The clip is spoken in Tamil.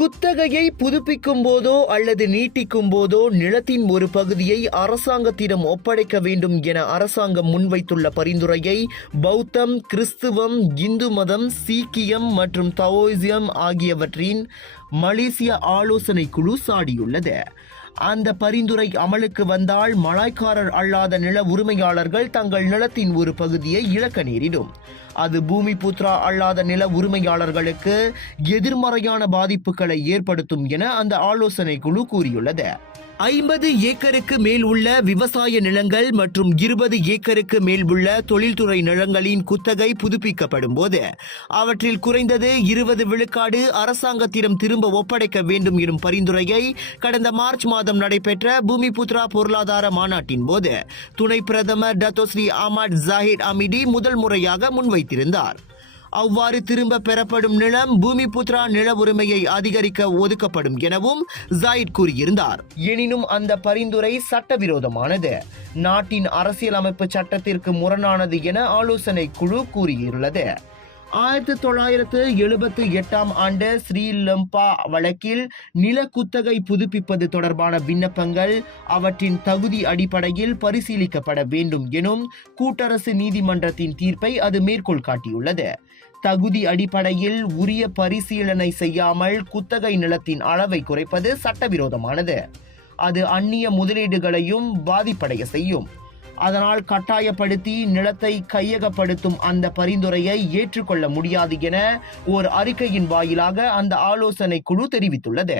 குத்தகையை புதுப்பிக்கும் போதோ அல்லது நீட்டிக்கும் போதோ நிலத்தின் ஒரு பகுதியை அரசாங்கத்திடம் ஒப்படைக்க வேண்டும் என அரசாங்கம் முன்வைத்துள்ள பரிந்துரையை பௌத்தம், கிறிஸ்துவம், இந்து மதம், சீக்கியம் மற்றும் தாவோயிசம் ஆகியவற்றின் மலேசிய ஆலோசனை குழு சாடியுள்ளது. அந்த பரிந்துரை அமலுக்கு வந்தால் மலாய்க்காரர் அல்லாத நில உரிமையாளர்கள் தங்கள் நிலத்தின் ஒரு பகுதியை இழக்க நேரிடும். அது பூமிபுத்ரா அல்லாத நில உரிமையாளர்களுக்கு எதிர்மறையான பாதிப்புகளை ஏற்படுத்தும் என அந்த ஆலோசனை குழு கூறியுள்ளது. 50 ஏக்கருக்கு மேல் உள்ள விவசாய நிலங்கள் மற்றும் 20 ஏக்கருக்கு மேல் உள்ள தொழில்துறை நிலங்களின் குத்தகை புதுப்பிக்கப்படும் போது அவற்றில் குறைந்தது 20 விழுக்காடு அரசாங்கத்திடம் திரும்ப ஒப்படைக்க வேண்டும் எனும் பரிந்துரையை கடந்த மார்ச் மாதம் நடைபெற்ற பூமிபுத்ரா பொருளாதார மாநாட்டின் போது துணை பிரதமர் டத்தோஸ்ரீ அஹ்மத் ஜாஹிர் அமிடி முதல் முறையாக முன்வைத்திருந்தார். அவ்வாறு திரும்ப பெறப்படும் நிலம் பூமிபுத்ரா நில உரிமையை அதிகரிக்க ஒதுக்கப்படும் எனவும் ஜாயிட் கூறியிருந்தார். எனினும் அந்த பரிந்துரை சட்டவிரோதமானது, நாட்டின் அரசியலமைப்பு சட்டத்திற்கு முரணானது என ஆலோசனை குழு கூறியுள்ளது. 1978 ஆண்டு ஸ்ரீலம்பா வழக்கில் நில குத்தகை புதுப்பிப்பது தொடர்பான விண்ணப்பங்கள் அவற்றின் தகுதி அடிப்படையில் பரிசீலிக்கப்பட வேண்டும் எனும் கூட்டரசு நீதிமன்றத்தின் தீர்ப்பை அது மேற்கோள் காட்டியுள்ளது. தகுதி அடிப்படையில் உரிய பரிசீலனை செய்யாமல் குத்தகை நிலத்தின் அளவை குறைப்பது சட்டவிரோதமானது. அது அந்நிய முதலீடுகளையும் பாதிப்படைய செய்யும். அதனால் கட்டாயப்படுத்தி நிலத்தை கையகப்படுத்தும் அந்த பரிந்துரையை ஏற்றுக்கொள்ள முடியாது என ஓர் அறிக்கையின் வாயிலாக அந்த ஆலோசனை குழு தெரிவித்துள்ளது.